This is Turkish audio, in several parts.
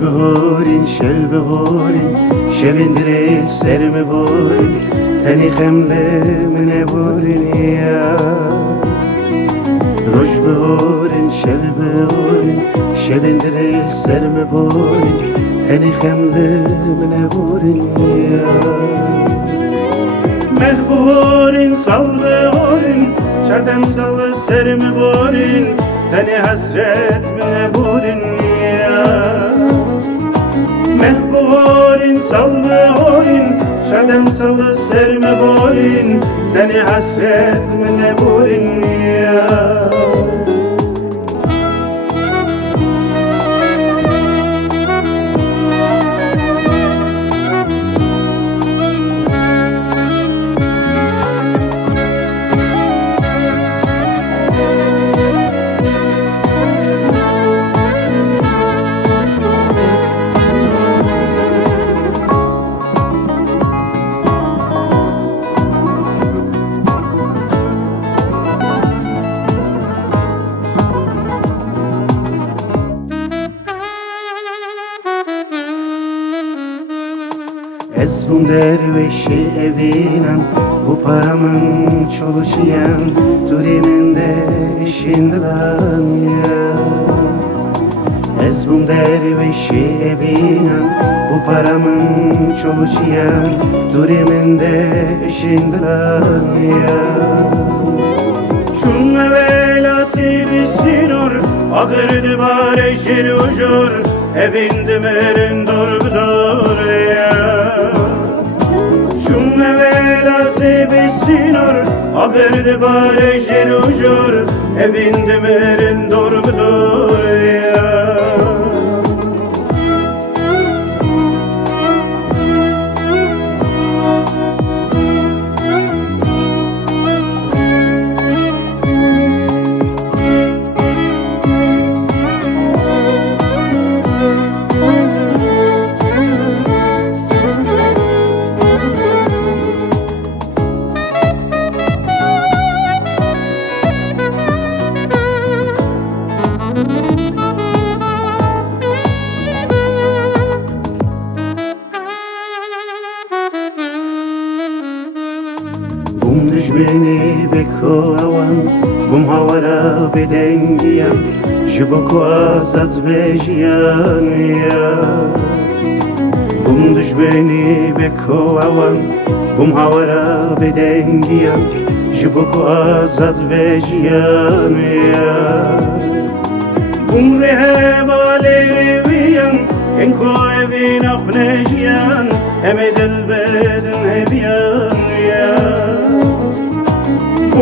bûhorîn şev bûhorîn şevindire sermi bûhorîn tenê xemle min e bûhorîn ya roj bûhorîn şev bûhorîn şevindire sermi bûhorîn tenê xemle min e bûhorîn ya meh bûhorîn sal bûhorîn çerdem salı sermi bûhorîn tenê hasret min e bûhorîn ya meh bûhorîn sal bûhorîn çerdem salı sermi bûhorîn tenê hasret min e bûhorîn ya Ez bum dervişi evinan bu paramın çalışıyan Türiminde işindilan ya Ez bum dervişi evinan bu paramın çalışıyan Türiminde işindilan ya Çun evelati bisinor ağırdı bare jelujur Evinde merin dorgdur ya Çun evelati bisinor ağırdı bare jelujur Evinde merin dorgdur ya Bum düşmeni beko avan Bum havara bedengiyan Jiboko azat bejiyan ya Bum düşmeni beko avan Bum havara bedengiyan Jiboko azat bejiyan ya Bum rehevaleri viyan Enko evin afnejiyan Emedil bedin heviyan ya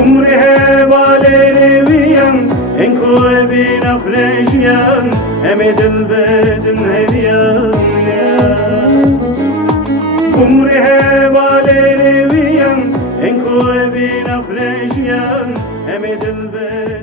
Umri hevaleri viyan Enko evin afnejiyan Emedil bedin heviyan ya Umri hevaleri viyan Enko evin afnejiyan Emedil bedin